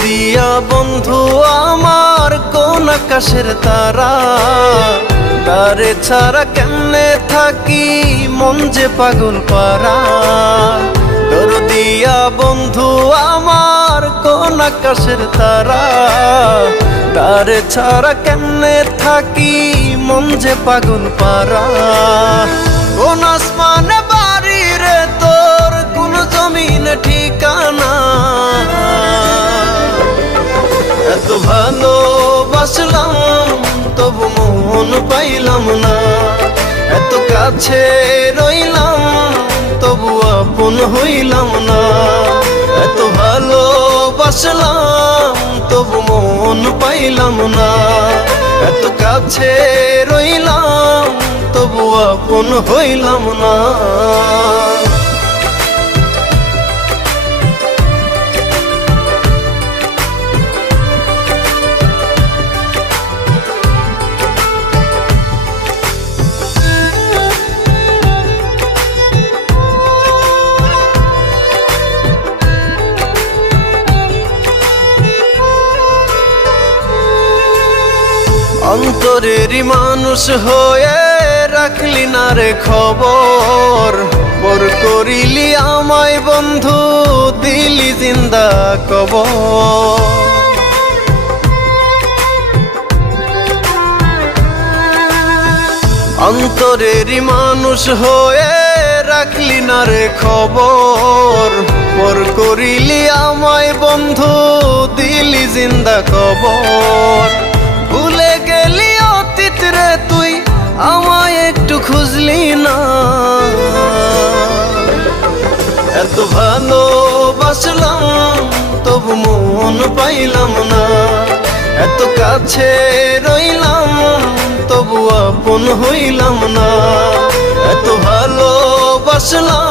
দরদিয়া বন্ধু আমার কোন আকাশের তারা, তারে ছাড়া কেমনে থাকি মন যে পাগল পারা। দরদিয়া বন্ধু আমার কোন আকাশের তারা, তারে ছাড়া কেমনে থাকি মন যে পাগল পারা। কোন আসমানে বাড়ি রে তোর, কোন জমিনে ঠিকানা, এত ভালোবাসলাম তবু মন পাইলাম না। এত কাছে রইলাম তবু আপন হইলাম না। এত ভালোবাসলাম তবু মন পাইলাম না। এত কাছে রইলাম তবু আপন হইলাম না। অন্তরেরই মানুষ হয়ে রাখলি না রে খবর, পর করিলি আমায় বন্ধু দিলি জিন্দা কবর। অন্তরেরই মানুষ হয়ে রাখলি না রে খবর, পর করিলি আমায় বন্ধু দিলি জিন্দা কবর। ভুলে গেলি অতীত রে তুই আমায় একটু খুঁজলি না। এত ভালোবাসলাম তবু মন পাইলাম না। এত কাছে রইলাম তবু আপন হইলাম না। এত ভালোবাসলাম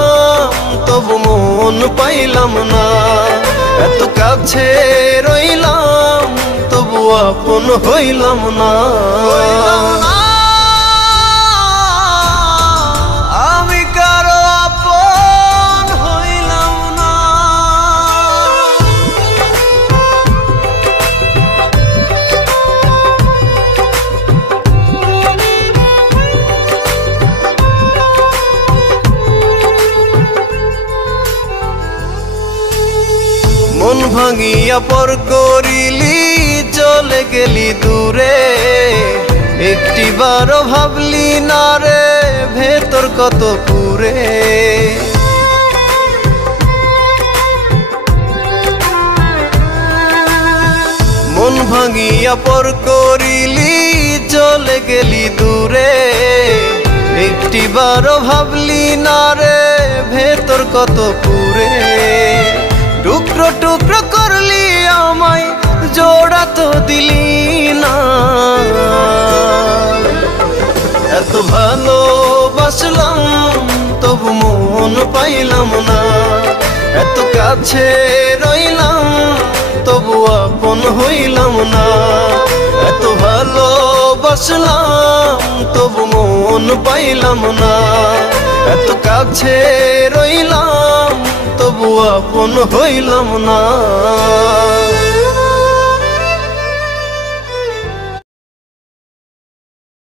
তবু মন পাইলাম না। এত কাছে রইলাম তবু আপন হইলাম না। আমি কারো আপন হইলাম না। মন ভাঙিয়া পর করিলি চলে গেলি দূরে, একটিবারও ভাবলি না রে ভেতর কত পুরে। মন ভাঙিয়া পর করিলি চলে গেলি দূরে, একটিবারও ভাবলি না রে ভেতর কত পুরে। টুকরো টুকরো করলি আমায় জোড়া তো দিলি না। এত ভালোবাসলাম তবু মন পাইলাম না। এত কাছে রইলাম তবু আপন হইলাম না। এত ভালোবাসলাম তবু মন পাইলাম না। এত কাছে রইলাম তবু আপন হইলাম না।